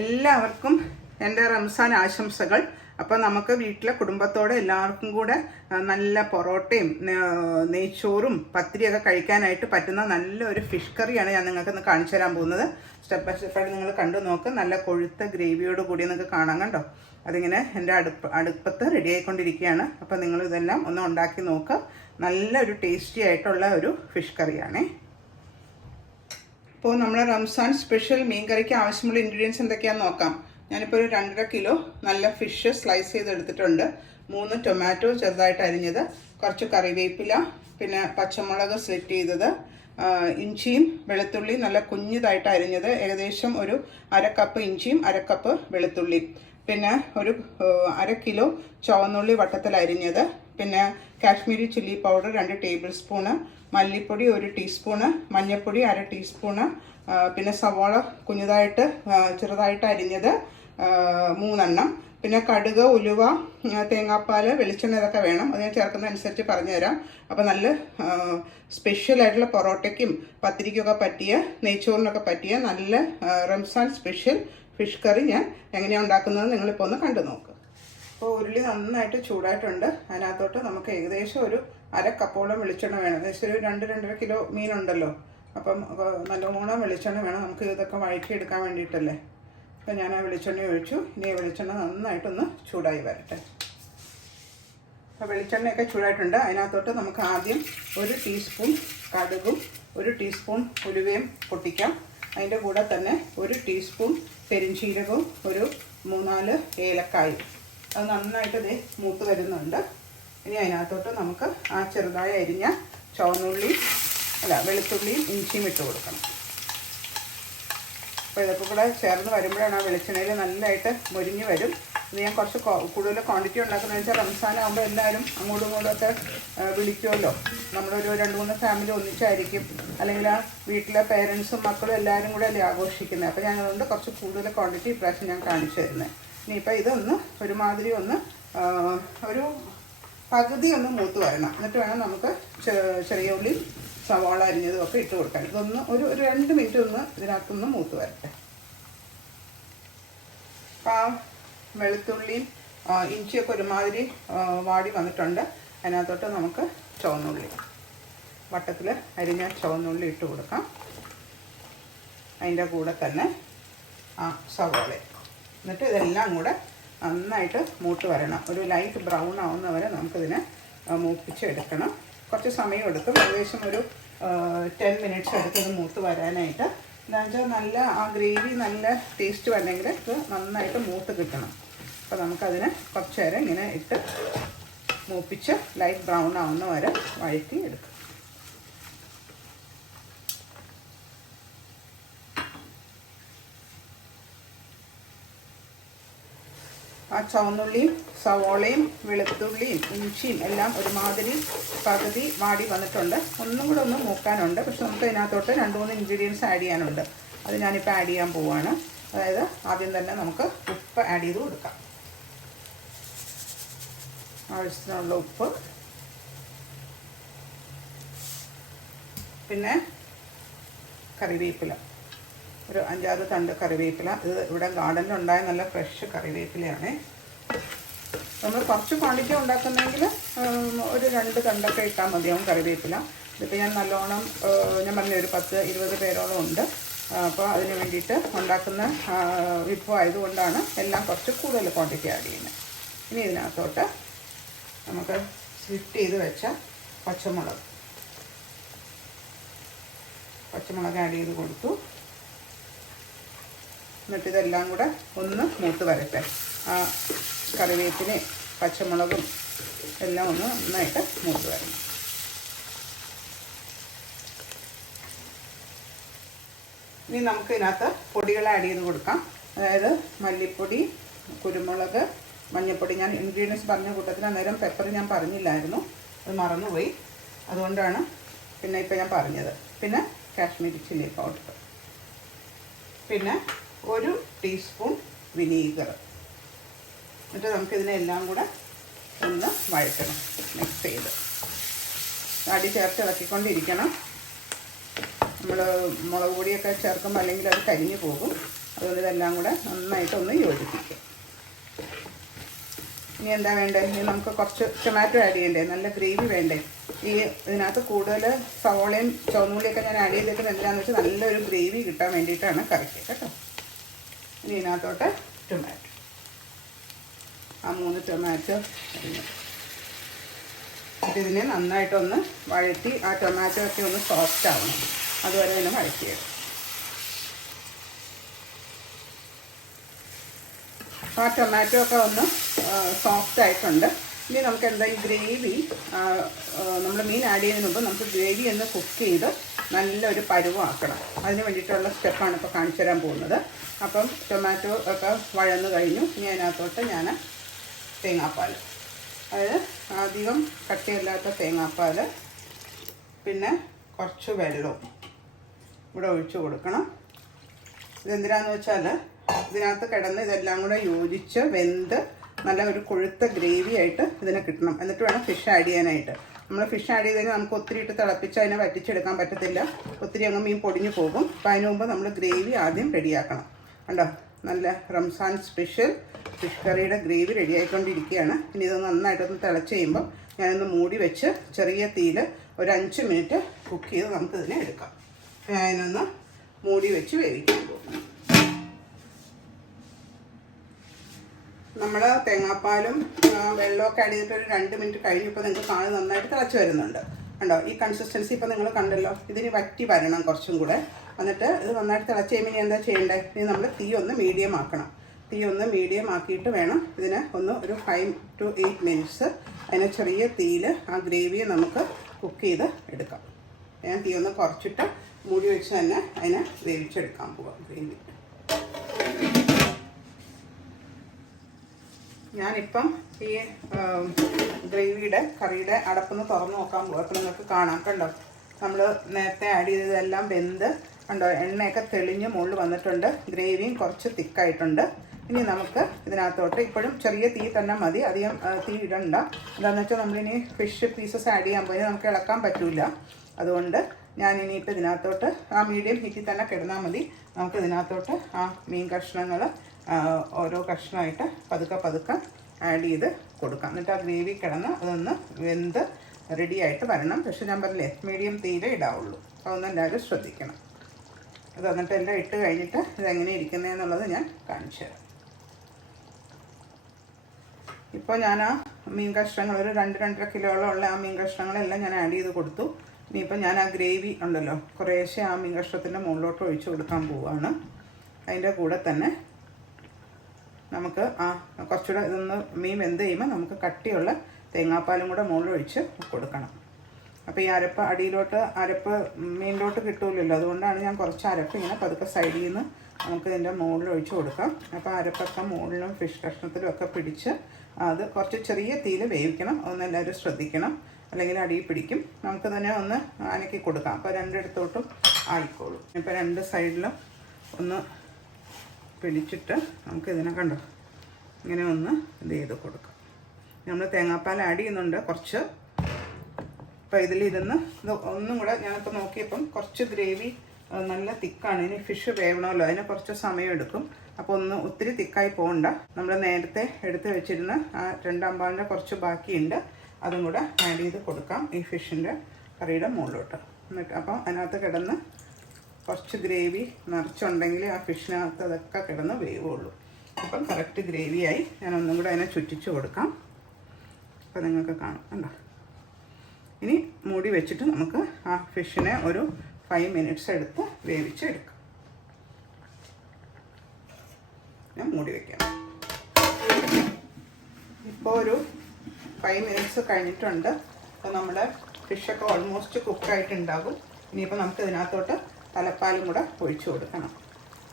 എല്ലാവർക്കും എൻ്റെ റംസാൻ ആശംസകൾ. അപ്പോൾ നമുക്ക് വീട്ടിലെ കുടുംബത്തോടെ എല്ലാവർക്കും കൂടെ നല്ല പൊറോട്ടയും നെയ്ച്ചോറും പത്തിരിയൊക്കെ കഴിക്കാനായിട്ട് പറ്റുന്ന നല്ലൊരു ഫിഷ് കറിയാണ് ഞാൻ നിങ്ങൾക്ക് ഇന്ന് കാണിച്ചു തരാൻ പോകുന്നത്. സ്റ്റെപ്പ് ബൈ സ്റ്റെപ്പായിട്ട് നിങ്ങൾ കണ്ടു നോക്ക്. നല്ല കൊഴുത്ത ഗ്രേവിയോട് കൂടി നിങ്ങൾക്ക് കാണാൻ കണ്ടോ. അതിങ്ങനെ എൻ്റെ അടുപ്പത്ത് റെഡി ആയിക്കൊണ്ടിരിക്കുകയാണ്. അപ്പോൾ നിങ്ങൾ ഇതെല്ലാം ഒന്ന് ഉണ്ടാക്കി നോക്കുക. നല്ലൊരു ടേസ്റ്റി ആയിട്ടുള്ള ഒരു ഫിഷ് കറിയാണേ. അപ്പോൾ നമ്മുടെ റംസാൻ സ്പെഷ്യൽ മീൻ കറിക്ക് ആവശ്യമുള്ള ഇൻഗ്രീഡിയൻസ് എന്തൊക്കെയാണെന്ന് നോക്കാം. ഞാനിപ്പോൾ ഒരു 2.5 കിലോ നല്ല ഫിഷ് സ്ലൈസ് ചെയ്തെടുത്തിട്ടുണ്ട്. 3 ടൊമാറ്റോ ചെറുതായിട്ട് അരിഞ്ഞത്, കുറച്ച് കറിവേപ്പില, പിന്നെ പച്ചമുളക് സ്ലിറ്റ് ചെയ്തത്, ഇഞ്ചിയും വെളുത്തുള്ളി നല്ല കുഞ്ഞിതായിട്ട് അരിഞ്ഞത്, ഏകദേശം ഒരു 1/2 കപ്പ് ഇഞ്ചിയും 1/2 കപ്പ് വെളുത്തുള്ളി, പിന്നെ ഒരു 1/2 കിലോ ചുവന്നുള്ളി വട്ടത്തിൽ അരിഞ്ഞത്, പിന്നെ Kashmiri chilli powder 2 table spoon, മല്ലിപ്പൊടി 1 ടീസ്പൂണ്, മഞ്ഞൾപ്പൊടി 1/2 ടീസ്പൂണ്, പിന്നെ സവാള കുഞ്ഞതായിട്ട് ചെറുതായിട്ട് അരിഞ്ഞത് 3 എണ്ണം, പിന്നെ കടുക്, ഉലുവ, തേങ്ങാപ്പാൽ, വെളിച്ചെണ്ണ ഇതൊക്കെ വേണം. അത് ഞാൻ ചേർക്കുന്നതനുസരിച്ച് പറഞ്ഞുതരാം. അപ്പോൾ നല്ല സ്പെഷ്യലായിട്ടുള്ള പൊറോട്ടയ്ക്കും പത്തിരിക്കൊക്കെ പറ്റിയ, നെയ്ച്ചോറിനൊക്കെ പറ്റിയ നല്ല റംസാൻ സ്പെഷ്യൽ ഫിഷ് കറി ഞാൻ എങ്ങനെയാണ് ഉണ്ടാക്കുന്നത് നിങ്ങളിപ്പോൾ ഒന്ന് കണ്ടു നോക്കുക. അപ്പോൾ ഉരുളി നന്നായിട്ട് ചൂടായിട്ടുണ്ട്. അതിനകത്തോട്ട് നമുക്ക് ഏകദേശം ഒരു 1/2 കപ്പോളം വെളിച്ചെണ്ണ വേണം. ഏകദേശം ഒരു 2-2.5 കിലോ മീനുണ്ടല്ലോ. അപ്പം നല്ലോണം വെളിച്ചെണ്ണ വേണം നമുക്ക് ഇതൊക്കെ വഴറ്റിയെടുക്കാൻ വേണ്ടിയിട്ടല്ലേ. അപ്പം ഞാൻ ആ വെളിച്ചെണ്ണ ഒഴിച്ചു. ഇനി വെളിച്ചെണ്ണ നന്നായിട്ടൊന്ന് ചൂടായി വരട്ടെ. അപ്പോൾ വെളിച്ചെണ്ണയൊക്കെ ചൂടായിട്ടുണ്ട്. അതിനകത്തോട്ട് നമുക്ക് ആദ്യം 1 ടീസ്പൂൺ കടുകും 1 ടീസ്പൂൺ ഉലുവയും പൊട്ടിക്കാം. അതിൻ്റെ കൂടെ തന്നെ 1 ടീസ്പൂൺ പെരിഞ്ചീരകവും ഒരു 3-4 ഏലക്കായും. അത് നന്നായിട്ട് ഇത് മൂത്ത് വരുന്നുണ്ട്. ഇനി അതിനകത്തോട്ട് നമുക്ക് ആ ചെറുതായി അരിഞ്ഞ വെളുത്തുള്ളിയും ഇഞ്ചിയും ഇട്ട് കൊടുക്കണം. അപ്പോൾ ഇതൊക്കെ കൂടെ ചേർന്ന് വരുമ്പോഴാണ് ആ വെളിച്ചെണ്ണയിൽ നല്ലതായിട്ട് മുരിഞ്ഞ് വരും. ഇത് ഞാൻ കുറച്ച് കൂടുതൽ ക്വാണ്ടിറ്റി ഉണ്ടാക്കുന്നതെന്ന് വെച്ചാൽ റംസാനാകുമ്പോൾ എല്ലാവരും അങ്ങോട്ടും ഇങ്ങോട്ടുമൊക്കെ വിളിക്കുമല്ലോ. നമ്മളൊരു 2-3 ഫാമിലി ഒന്നിച്ചായിരിക്കും, അല്ലെങ്കിൽ ആ വീട്ടിലെ പേരൻസും മക്കളും എല്ലാവരും കൂടെ അല്ലേ ആഘോഷിക്കുന്നത്. അപ്പോൾ ഞാൻ അതുകൊണ്ട് കുറച്ച് കൂടുതൽ ക്വാണ്ടിറ്റി ഇപ്രാവശ്യം ഞാൻ കാണിച്ചു തരുന്നത്. ഇനിയിപ്പോൾ ഇതൊന്ന് ഒരുമാതിരി ഒരു പകുതി ഒന്ന് മൂത്ത് വരണം. എന്നിട്ട് വേണം നമുക്ക് ചെറിയ ഉള്ളി, സവാള അരിഞ്ഞതും ഒക്കെ ഇട്ട് കൊടുക്കാൻ. ഇതൊന്ന് ഒരു 2 മിനിറ്റ് ഒന്ന് ഇതിനകത്തൊന്ന് മൂത്ത് വരട്ടെ. അപ്പോൾ ആ വെളുത്തുള്ളിയും ഇഞ്ചിയൊക്കെ ഒരുമാതിരി വാടി വന്നിട്ടുണ്ട്. അതിനകത്തോട്ട് നമുക്ക് ചുവന്നുള്ളി വട്ടത്തിൽ അരിഞ്ഞ ചുവന്നുള്ളി ഇട്ട് കൊടുക്കാം. അതിൻ്റെ കൂടെ തന്നെ ആ സവാള. എന്നിട്ട് ഇതെല്ലാം കൂടെ നന്നായിട്ട് മൂത്ത് വരണം. ഒരു ലൈറ്റ് ബ്രൗൺ ആവുന്ന വരെ നമുക്കിതിനെ മൂപ്പിച്ചെടുക്കണം. കുറച്ച് സമയം എടുക്കും. ഏകദേശം ഒരു 10 മിനിറ്റ്സ് എടുക്കും ഇത് മൂത്ത് വരാനായിട്ട്. എന്താണെന്ന് വെച്ചാൽ നല്ല ആ ഗ്രേവി നല്ല ടേസ്റ്റ് വരണമെങ്കിൽ ഇത് നന്നായിട്ട് മൂത്ത് കിട്ടണം. അപ്പോൾ നമുക്കതിനെ കുറച്ച് നേരം ഇങ്ങനെ ഇട്ട് മൂപ്പിച്ച് ലൈറ്റ് ബ്രൗൺ ആവുന്ന വരെ വഴറ്റി എടുക്കും. ആ ചുവന്നുള്ളിയും സവോളയും വെളുത്തുള്ളിയും ഇഞ്ചിയും എല്ലാം ഒരുമാതിരി പകുതി വാടി വന്നിട്ടുണ്ട്. ഒന്നും കൂടെ ഒന്ന് മൂക്കാനുണ്ട്. പക്ഷെ നമുക്ക് ഇതിനകത്തോട്ട് 2-3 ഇൻഗ്രീഡിയൻസ് ആഡ് ചെയ്യാനുണ്ട്. അത് ഞാനിപ്പോൾ ആഡ് ചെയ്യാൻ പോവുകയാണ്. അതായത് ആദ്യം തന്നെ നമുക്ക് ഉപ്പ് ആഡ് ചെയ്ത് കൊടുക്കാം. ആവശ്യത്തിനുള്ള ഉപ്പ്, പിന്നെ കറിവേപ്പില, ഒരു 5-6 തണ്ട് കറിവേപ്പില. ഇത് ഇവിടെ ഗാർഡനിലുണ്ടായ നല്ല ഫ്രഷ് കറിവേപ്പിലയാണ്. നമ്മൾ കുറച്ച് ക്വാണ്ടിറ്റി ഉണ്ടാക്കുന്നെങ്കിൽ ഒരു 2 തണ്ടൊക്കെ ഇട്ടാൽ മതിയാവും കറിവേപ്പില. ഇതിപ്പോൾ ഞാൻ നല്ലോണം ഞാൻ പറഞ്ഞ ഒരു 10-20 പേരോളം ഉണ്ട്. അപ്പോൾ അതിന് വേണ്ടിയിട്ട് ഉണ്ടാക്കുന്ന വിഭവം ആയതുകൊണ്ടാണ് എല്ലാം കുറച്ച് കൂടുതൽ ക്വാണ്ടിറ്റി ആഡ് ചെയ്യുന്നത്. ഇനി ഇതിനകത്തോട്ട് നമുക്ക് സ്ലിറ്റ് ചെയ്ത് വെച്ച പച്ചമുളക് ആഡ് ചെയ്ത് കൊടുത്തു. എന്നിട്ട് ഇതെല്ലാം കൂടെ ഒന്ന് മൂത്ത് വരട്ടെ. ആ കറിവേപ്പിലയും പച്ചമുളകും എല്ലാം ഒന്ന് നന്നായിട്ട് മൂത്ത് വരണം. ഇനി നമുക്ക് ഇതിനകത്ത് പൊടികൾ ആഡ് ചെയ്ത് കൊടുക്കാം. അതായത് മല്ലിപ്പൊടി, കുരുമുളക്, മഞ്ഞൾപ്പൊടി. ഞാൻ ഇൻഗ്രീഡിയൻസ് പറഞ്ഞ കൂട്ടത്തിൽ അന്നേരം പെപ്പർ ഞാൻ പറഞ്ഞില്ലായിരുന്നു, അത് മറന്നുപോയി. അതുകൊണ്ടാണ് പിന്നെ ഇപ്പം ഞാൻ പറഞ്ഞത്. പിന്നെ കാശ്മീരി ചില്ലി പൗഡർ, പിന്നെ 1 ടീസ്പൂൺ വിനീഗർ. എന്നിട്ട് നമുക്കിതിനെല്ലാം കൂടെ ഒന്ന് വഴറ്റണം. മിക്സ് ചെയ്ത് അടി ചേർത്ത് ഇളക്കിക്കൊണ്ടിരിക്കണം. നമ്മൾ മുളക് പൊടിയൊക്കെ ചേർക്കുമ്പോൾ അല്ലെങ്കിൽ അത് കരിഞ്ഞു പോകും. അതുകൊണ്ട് ഇതെല്ലാം കൂടെ നന്നായിട്ടൊന്ന് യോജിപ്പിക്കും. ഇനി എന്താ വേണ്ടത്? ഇനി നമുക്ക് കുറച്ച് ടൊമാറ്റോ ആഡ് ചെയ്യണ്ടേ, നല്ല ഗ്രേവി വേണ്ടേ. ഇതിനകത്ത് കൂടുതൽ സവോളയും ചുവന്നുള്ളിയൊക്കെ ഞാൻ ആഡ് ചെയ്തിട്ട് എന്താണെന്ന് വെച്ചാൽ നല്ലൊരു ഗ്രേവി കിട്ടാൻ വേണ്ടിയിട്ടാണ് കറിക്ക് കേട്ടോ. ഇനി ഇതിനകത്തോട്ട് ടൊമാറ്റോ, ആ 3 ടൊമാറ്റോ ഇതിനെ നന്നായിട്ടൊന്ന് വഴറ്റി ആ ടൊമാറ്റോ ഒക്കെ ഒന്ന് സോഫ്റ്റ് ആവണം, അതുവരെ തന്നെ വഴറ്റിയത്. ആ ടൊമാറ്റോ ഒക്കെ ഒന്ന് സോഫ്റ്റ് ആയിട്ടുണ്ട്. ഇനി നമുക്ക് എന്താ ഈ ഗ്രേവി നമ്മൾ മീൻ ആഡ് ചെയ്യുന്നതിന് മുമ്പ് നമുക്ക് ഗ്രേവി ഒന്ന് കുക്ക് ചെയ്ത് നല്ലൊരു പരുവമാക്കണം. അതിന് വേണ്ടിയിട്ടുള്ള സ്റ്റെപ്പാണ് ഇപ്പോൾ കാണിച്ചു തരാൻ പോകുന്നത്. അപ്പം ടൊമാറ്റോ ഒക്കെ വഴന്ന് കഴിഞ്ഞു. ഇനി അതിനകത്തോട്ട് ഞാൻ തേങ്ങാപ്പാൽ, അതായത് അധികം കട്ടിയില്ലാത്ത തേങ്ങാപ്പാൽ, പിന്നെ കുറച്ച് വെള്ളവും ഇവിടെ ഒഴിച്ചു കൊടുക്കണം. ഇതെന്തിനാന്ന് വെച്ചാൽ ഇതിനകത്ത് കിടന്ന് ഇതെല്ലാം കൂടെ യോജിച്ച് വെന്ത് നല്ല ഒരു കൊഴുത്ത ഗ്രേവി ആയിട്ട് ഇതിനെ കിട്ടണം. എന്നിട്ട് വേണം ഫിഷ് ആഡ് ചെയ്യാനായിട്ട്. നമ്മൾ ഫിഷ് ആഡ് ചെയ്ത് കഴിഞ്ഞാൽ നമുക്ക് ഒത്തിരി ഇട്ട് തിളപ്പിച്ച് അതിനെ വറ്റിച്ചെടുക്കാൻ പറ്റത്തില്ല, ഒത്തിരി അങ്ങ് മീൻ പൊടിഞ്ഞു പോകും. അപ്പോൾ അതിന് മുമ്പ് നമ്മൾ ഗ്രേവി ആദ്യം റെഡിയാക്കണം. കണ്ടോ, നല്ല റംസാൻ സ്പെഷ്യൽ ഫിഷ് കറിയുടെ ഗ്രേവി റെഡിയായിക്കൊണ്ടിരിക്കുകയാണ്. ഇനി ഇത് നന്നായിട്ടൊന്ന് തിളച്ച് കഴിയുമ്പോൾ ഞാനൊന്ന് മൂടി വെച്ച് ചെറിയ തീയിൽ ഒരു 5 മിനിറ്റ് കുക്ക് ചെയ്ത് നമുക്കിതിനെ എടുക്കാം. ഞാനൊന്ന് മൂടി വെച്ച് വേവിക്കാൻ പോകും. നമ്മൾ തേങ്ങാപ്പാലും വെള്ളമൊക്കെ ആഡ് ചെയ്തിട്ട് ഒരു 2 മിനിറ്റ് കഴിഞ്ഞപ്പോൾ നിങ്ങൾക്ക് കാണാൻ നന്നായിട്ട് തിളച്ച് വരുന്നുണ്ട്. കണ്ടോ, ഈ കൺസിസ്റ്റൻസി ഇപ്പോൾ നിങ്ങൾ കണ്ടല്ലോ. ഇതിന് വറ്റി വരണം കുറച്ചും കൂടെ. എന്നിട്ട് ഇത് നന്നായിട്ട് തിളച്ച് കഴിയുമ്പോൾ ഇനി എന്താ ചെയ്യേണ്ടത്? ഇനി നമ്മൾ തീ ഒന്ന് മീഡിയം ആക്കണം. തീ ഒന്ന് മീഡിയം ആക്കിയിട്ട് വേണം ഇതിനെ ഒന്ന് ഒരു 5 to 8 മിനിറ്റ്സ് അതിനെ ചെറിയ തീയിൽ ആ ഗ്രേവിയെ നമുക്ക് കുക്ക് ചെയ്ത് എടുക്കാം. ഞാൻ തീ ഒന്ന് കുറച്ചിട്ട് മൂടി വെച്ച് തന്നെ അതിനെ വേവിച്ചെടുക്കാൻ പോകാം ഗ്രേവി. ഞാനിപ്പം ഈ ഗ്രേവിയുടെ കറിയുടെ അടപ്പൊന്ന് തുറന്ന് നോക്കാൻ പോകും. അപ്പോൾ നിങ്ങൾക്ക് കാണാം. കണ്ടോ, നമ്മൾ നേരത്തെ ആഡ് ചെയ്തതെല്ലാം വെന്ത് കണ്ടോ, എണ്ണയൊക്കെ തെളിഞ്ഞ് മുകളിൽ വന്നിട്ടുണ്ട്. ഗ്രേവിയും കുറച്ച് തിക്കായിട്ടുണ്ട്. ഇനി നമുക്ക് ഇതിനകത്തോട്ട് ഇപ്പോഴും ചെറിയ തീ തന്നെ മതി, അധികം തീ ഇടണ്ട. എന്താണെന്ന് വെച്ചാൽ നമ്മളിനി ഫിഷ് പീസസ് ആഡ് ചെയ്യാൻ പോയി നമുക്ക് ഇളക്കാൻ പറ്റില്ല. അതുകൊണ്ട് ഞാനിനിയിപ്പോൾ ഇതിനകത്തോട്ട് ആ മീഡിയം ഹീറ്റിൽ തന്നെ കിടന്നാൽ മതി. നമുക്ക് ഇതിനകത്തോട്ട് ആ മീൻ കഷ്ണങ്ങൾ ഓരോ കഷ്ണമായിട്ട് പതുക്കെ ആഡ് ചെയ്ത് കൊടുക്കാം. എന്നിട്ട് ആ ഗ്രേവി കിടന്ന് അതൊന്ന് വെന്ത് റെഡി ആയിട്ട് വരണം. പക്ഷേ ഞാൻ പറഞ്ഞില്ലേ, മീഡിയം തീരെ ഇടാവുള്ളൂ. അതൊന്നും എല്ലാവരും ശ്രദ്ധിക്കണം. അത് എന്നിട്ട് എല്ലാം ഇട്ട് കഴിഞ്ഞിട്ട് ഇതെങ്ങനെ ഇരിക്കുന്നതെന്നുള്ളത് ഞാൻ കാണിച്ചു തരാം. ഇപ്പോൾ ഞാൻ ആ മീൻ കഷ്ണങ്ങൾ ഒരു 2-2.5 കിലോളം ഉള്ള ആ മീൻ കഷ്ണങ്ങളെല്ലാം ഞാൻ ആഡ് ചെയ്ത് കൊടുത്തു. ഇനിയിപ്പോൾ ഞാൻ ആ ഗ്രേവി ഉണ്ടല്ലോ കുറേശ്ശെ ആ മീൻ കഷ്ണത്തിൻ്റെ മുകളിലോട്ട് ഒഴിച്ച് കൊടുക്കാൻ പോവുകയാണ്. അതിൻ്റെ കൂടെ തന്നെ നമുക്ക് ആ കുറച്ചുകൂടെ ഇതൊന്ന് മീൻ വെന്ത് കഴിയുമ്പോൾ നമുക്ക് കട്ടിയുള്ള തേങ്ങാപ്പാലും കൂടെ മുകളിലൊഴിച്ച് കൊടുക്കണം. അപ്പോൾ ഈ അരപ്പ് അടിയിലോട്ട് അരപ്പ് മീനിലോട്ട് കിട്ടൂലല്ലോ, അതുകൊണ്ടാണ് ഞാൻ കുറച്ച് അരപ്പ് ഇങ്ങനെ പതുക്കെ സൈഡിൽ നിന്ന് നമുക്ക് ഇതിൻ്റെ മുകളിൽ ഒഴിച്ച് കൊടുക്കാം. അപ്പോൾ അരപ്പൊക്കെ മുകളിലും ഫിഷ് കഷ്ണത്തിലും ഒക്കെ പിടിച്ച് അത് കുറച്ച് ചെറിയ തീയിൽ വേവിക്കണം. അതൊന്ന് എല്ലാവരും ശ്രദ്ധിക്കണം, അല്ലെങ്കിൽ അടിയിൽ പിടിക്കും. നമുക്ക് തന്നെ ഒന്ന് അനക്കി കൊടുക്കാം. അപ്പോൾ രണ്ടിടത്തോട്ടും ആയിക്കോളും. ഇപ്പോൾ 2 സൈഡിലും ഒന്ന് പിടിച്ചിട്ട് നമുക്ക് ഇതിനെ കണ്ടോ ഇങ്ങനെ ഒന്ന് ഇത് ചെയ്ത് കൊടുക്കാം. നമ്മൾ തേങ്ങാപ്പാൽ ആഡ് ചെയ്യുന്നുണ്ട് കുറച്ച്. അപ്പോൾ ഇതിലിരുന്ന് ഇത് ഒന്നും കൂടെ ഞാനിപ്പോൾ നോക്കിയപ്പം കുറച്ച് ഗ്രേവി നല്ല തിക്കാണ്. ഇനി ഫിഷ് വേവണമല്ലോ, അതിന് കുറച്ച് സമയം എടുക്കും. അപ്പോൾ ഒന്ന് ഒത്തിരി തിക്കായി പോകണ്ട. നമ്മൾ നേരത്തെ എടുത്ത് വെച്ചിരുന്ന ആ 2 പാലിൻ്റെ കുറച്ച് ബാക്കിയുണ്ട്, അതും കൂടെ ആഡ് ചെയ്ത് കൊടുക്കാം ഈ ഫിഷിൻ്റെ കറിയുടെ മുകളിലോട്ട്. എന്നിട്ട് അപ്പം അതിനകത്ത് കിടന്ന് കുറച്ച് ഗ്രേവി നിറച്ചുണ്ടെങ്കിൽ ആ ഫിഷിനകത്ത് അതൊക്കെ കിടന്ന് വേവുള്ളൂ. അപ്പം കറക്റ്റ് ഗ്രേവിയായി. ഞാൻ ഒന്നും കൂടെ അതിനെ ചുറ്റിച്ച് കൊടുക്കാം. അപ്പോൾ നിങ്ങൾക്ക് കാണാം കണ്ടോ. ഇനി മൂടി വെച്ചിട്ട് നമുക്ക് ആ ഫിഷിനെ ഒരു 5 മിനിറ്റ്സ് എടുത്ത് വേവിച്ചെടുക്കാം. ഞാൻ മൂടി വയ്ക്കാം. ഇപ്പോൾ ഒരു 5 മിനിറ്റ്സ് കഴിഞ്ഞിട്ടുണ്ട്. അപ്പോൾ നമ്മുടെ ഫിഷൊക്കെ ഓൾമോസ്റ്റ് കുക്കായിട്ടുണ്ടാകും. ഇനിയിപ്പോൾ നമുക്ക് ഇതിനകത്തോട്ട് തലപ്പാലും കൂടെ ഒഴിച്ചു കൊടുക്കണം.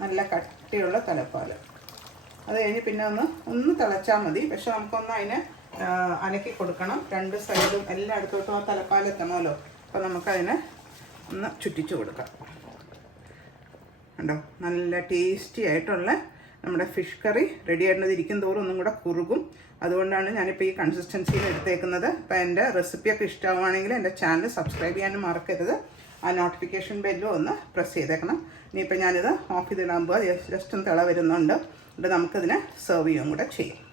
നല്ല കട്ടിയുള്ള തലപ്പാൽ. അത് കഴിഞ്ഞ് പിന്നെ ഒന്ന് തിളച്ചാൽ മതി. പക്ഷെ നമുക്കൊന്ന് അതിനെ അനക്കി കൊടുക്കണം. 2 സൈഡും എല്ലായിടത്തോട്ടും ആ തലപ്പാൽ എത്തണമല്ലോ. അപ്പോൾ നമുക്കതിനെ ഒന്ന് ചുറ്റിച്ച് കൊടുക്കാം. കണ്ടോ, നല്ല ടേസ്റ്റി ആയിട്ടുള്ള നമ്മുടെ ഫിഷ് കറി റെഡി ആയിട്ടുള്ളത്. ഇരിക്കും തോറും ഒന്നും കൂടെ കുറുകും. അതുകൊണ്ടാണ് ഞാനിപ്പോൾ ഈ കൺസിസ്റ്റൻസിയിൽ എടുത്തേക്കുന്നത്. അപ്പോൾ എൻ്റെ റെസിപ്പിയൊക്കെ ഇഷ്ടമാണെങ്കിൽ എൻ്റെ ചാനൽ സബ്സ്ക്രൈബ് ചെയ്യാനും മറക്കരുത്. ആ നോട്ടിഫിക്കേഷൻ ബെല്ലും ഒന്ന് പ്രസ് ചെയ്തേക്കണം. ഇനിയിപ്പോൾ ഞാനിത് ഓഫ് ചെയ്തിടാൻ പോകാം. ജസ്റ്റ് ഒന്ന് തിള വരുന്നുണ്ട്. എന്നിട്ട് നമുക്കിതിനെ സെർവ് ചെയ്യുകയും കൂടെ ചെയ്യാം.